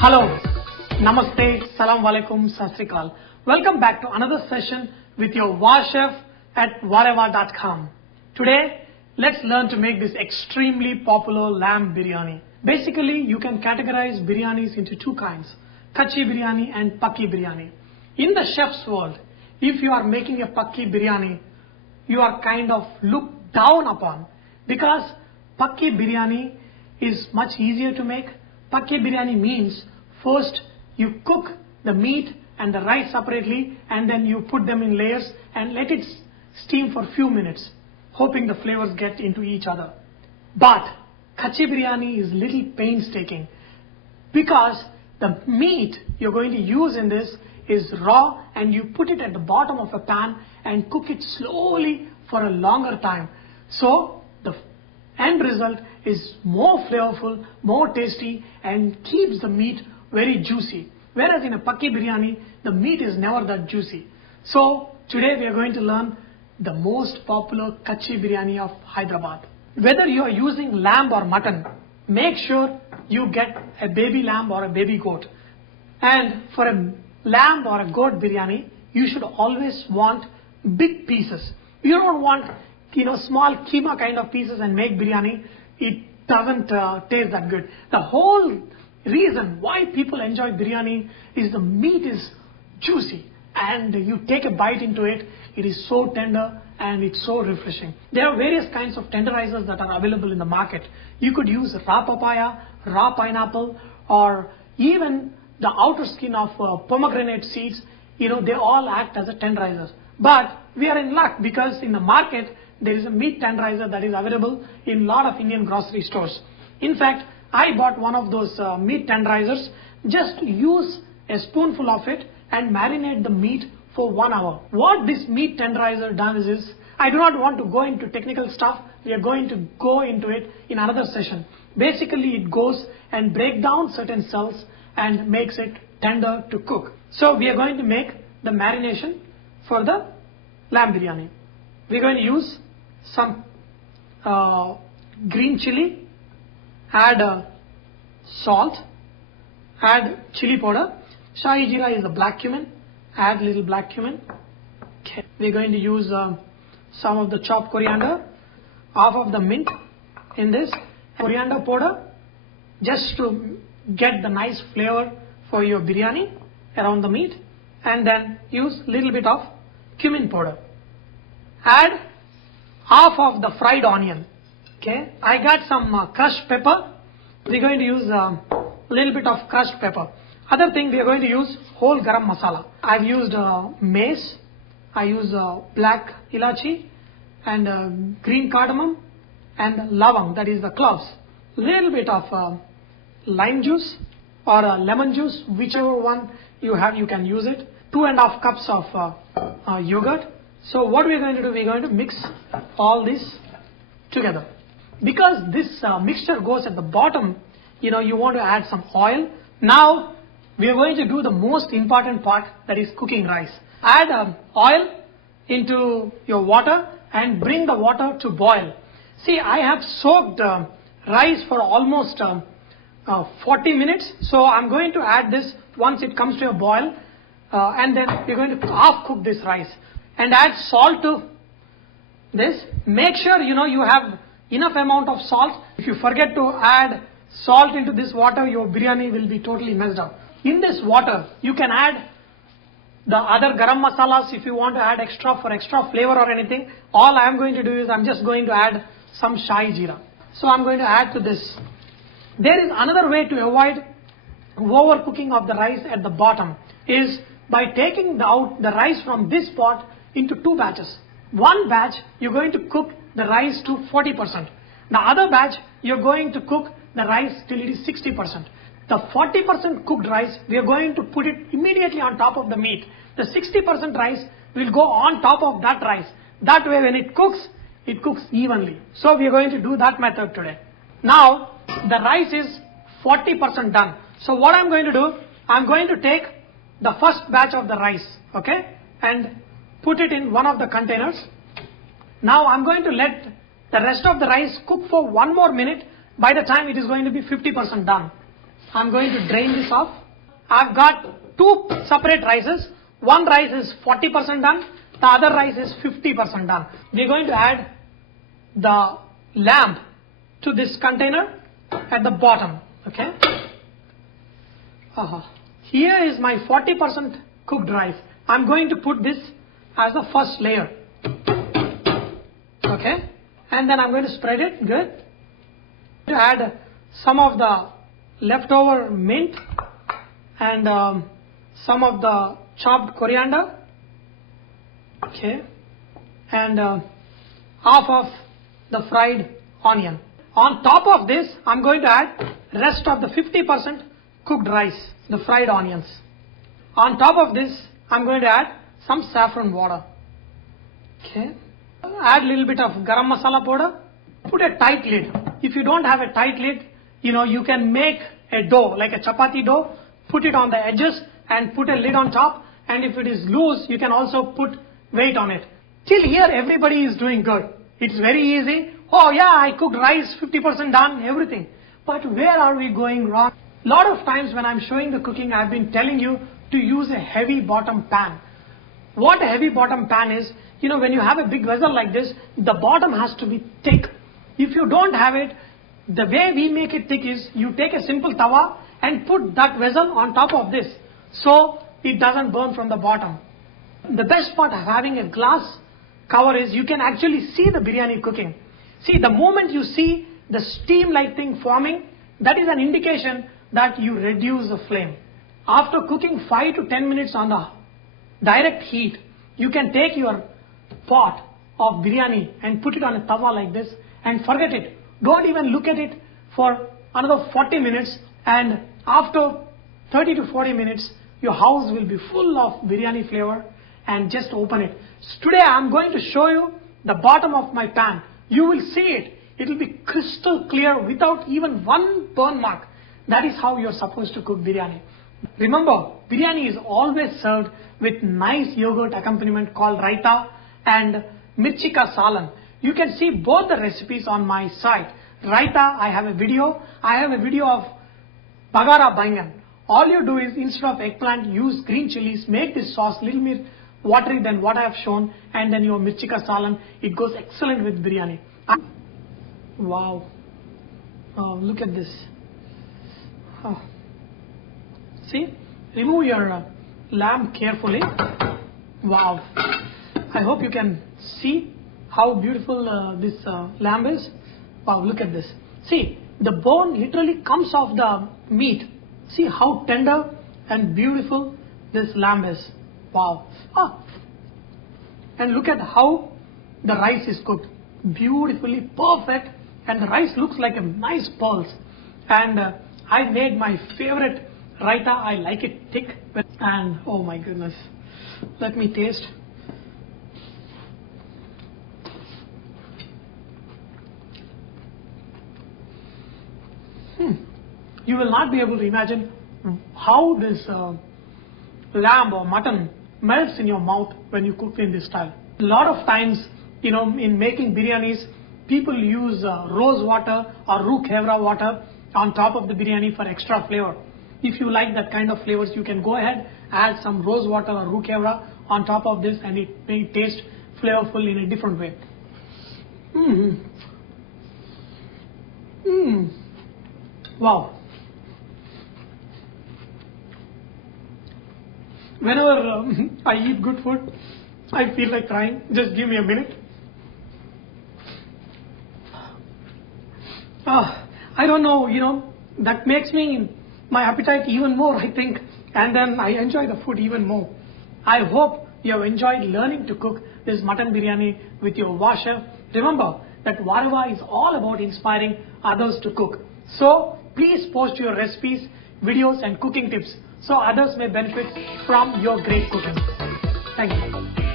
Hello, Namaste, Salam Alaikum, Sat Sri Akal. Welcome back to another session with your War Chef at Wareva.com. Today, let's learn to make this extremely popular lamb biryani. Basically, you can categorize biryanis into two kinds, Kachi biryani and Pakki biryani. In the chef's world, if you are making a Pakki biryani, you are kind of looked down upon because Pakki biryani is much easier to make. Pakki biryani means first you cook the meat and the rice separately and then you put them in layers and let it steam for a few minutes, hoping the flavors get into each other. But Kachi biryani is little painstaking because the meat you're going to use in this is raw and you put it at the bottom of a pan and cook it slowly for a longer time. So the end result is more flavorful, more tasty and keeps the meat very juicy. Whereas in a Pakki biryani, the meat is never that juicy. So today we are going to learn the most popular Kachi biryani of Hyderabad. Whether you are using lamb or mutton, make sure you get a baby lamb or a baby goat. And for a lamb or a goat biryani, you should always want big pieces. You don't want small keema kind of pieces and make biryani. It doesn't taste that good. The whole reason why people enjoy biryani is the meat is juicy and you take a bite into it, it is so tender and it's so refreshing. There are various kinds of tenderizers that are available in the market. You could use raw papaya, raw pineapple, or even the outer skin of pomegranate seeds. They all act as a tenderizer. But we are in luck because in the market there is a meat tenderizer that is available in a lot of Indian grocery stores. In fact, I bought one of those meat tenderizers. Just use a spoonful of it and marinate the meat for 1 hour. What this meat tenderizer does is, I do not want to go into technical stuff. We are going to go into it in another session. Basically, it goes and breaks down certain cells and makes it tender to cook. So we are going to make the marination for the lamb biryani. We are going to use some green chili, add salt, add chili powder. Shahi jeera is the black cumin, add little black cumin. Okay. We're going to use some of the chopped coriander, half of the mint in this, coriander powder, just to get the nice flavor for your biryani around the meat, and then use little bit of cumin powder. Add half of the fried onion. Okay, I got some crushed pepper. We're going to use a little bit of crushed pepper. Other thing, we are going to use whole garam masala. I've used mace, I use black ilachi and green cardamom and lavang, that is the cloves. Little bit of lime juice or lemon juice, whichever one you have, you can use it. 2.5 cups of yogurt. So what we are going to do, we are going to mix all this together. Because this mixture goes at the bottom, you want to add some oil. Now we are going to do the most important part, that is cooking rice. Add oil into your water and bring the water to boil. See, I have soaked rice for almost 40 minutes. So I'm going to add this once it comes to a boil and then we're going to half cook this rice. And add salt to this. Make sure you have enough amount of salt. If you forget to add salt into this water, your biryani will be totally messed up. In this water, you can add the other garam masalas if you want to add extra for extra flavor or anything. All I am going to do is I'm just going to add some shahi jeera. So I'm going to add to this. There is another way to avoid overcooking of the rice at the bottom is by taking out the rice from this pot into 2 batches. One batch you're going to cook the rice to 40%. The other batch you're going to cook the rice till it is 60%. The 40% cooked rice we are going to put it immediately on top of the meat. The 60% rice will go on top of that rice. That way when it cooks evenly. So we are going to do that method today. Now the rice is 40% done. So what I'm going to do, I'm going to take the first batch of the rice, okay, and put it in one of the containers. Now I'm going to let The rest of the rice cook for 1 more minute. By the time it is going to be 50% done. I'm going to drain this off. I've got 2 separate rices. One rice is 40% done. The other rice is 50% done. We're going to add the lamb to this container at the bottom. Okay. Here is my 40% cooked rice. I'm going to put this as the first layer. Okay. And then I'm going to spread it. Good. To add some of the leftover mint and some of the chopped coriander. Okay. And half of the fried onion. On top of this, I'm going to add rest of the 50% cooked rice, the fried onions. On top of this, I'm going to add some saffron water. Okay. Add a little bit of garam masala powder. Put a tight lid. If you don't have a tight lid, you can make a dough, like a chapati dough, put it on the edges and put a lid on top. And if it is loose, you can also put weight on it. Till here, everybody is doing good. It's very easy. Oh yeah, I cooked rice, 50% done, everything. But where are we going wrong? Lot of times when I'm showing the cooking, I've been telling you to use a heavy bottom pan. What a heavy bottom pan is, when you have a big vessel like this, the bottom has to be thick. If you don't have it, the way we make it thick is, you take a simple tawa and put that vessel on top of this, so it doesn't burn from the bottom. The best part of having a glass cover is you can actually see the biryani cooking. See, the moment you see the steam-like thing forming, that is an indication that you reduce the flame. After cooking 5 to 10 minutes on the direct heat, you can take your pot of biryani and put it on a tawa like this and forget it. Don't even look at it for another 40 minutes, and after 30 to 40 minutes, your house will be full of biryani flavor, and just open it. Today I'm going to show you the bottom of my pan. You will see it. It will be crystal clear without even one burn mark. That is how you're supposed to cook biryani. Remember, biryani is always served with nice yogurt accompaniment called raita and mirchi ka salan. You can see both the recipes on my site. Raita, I have a video. I have a video of bagara baingan. All you do is, instead of eggplant, use green chilies, make this sauce little bit watery than what I have shown, and then your mirchi ka salan. It goes excellent with biryani. Wow. Oh, look at this. Oh. See? Remove your lamb carefully. Wow. I hope you can see how beautiful this lamb is. Wow, look at this. See, the bone literally comes off the meat. See how tender and beautiful this lamb is. Wow. And look at how the rice is cooked. Beautifully perfect. And the rice looks like a nice pulse. And I made my favorite raita. I like it thick. And oh my goodness. Let me taste. You will not be able to imagine how this lamb or mutton melts in your mouth when you cook in this style. A lot of times, in making biryanis, people use rose water or roux hevra water on top of the biryani for extra flavor. If you like that kind of flavors, you can go ahead, add some rose water or roux hevra on top of this, and it may taste flavorful in a different way. Wow. Whenever I eat good food, I feel like crying. Just give me a minute. I don't know, that makes my appetite even more, I think. And then I enjoy the food even more. I hope you have enjoyed learning to cook this mutton biryani with your washer. Remember that Vareva is all about inspiring others to cook. So please post your recipes, videos and cooking tips so others may benefit from your great cooking. Thank you.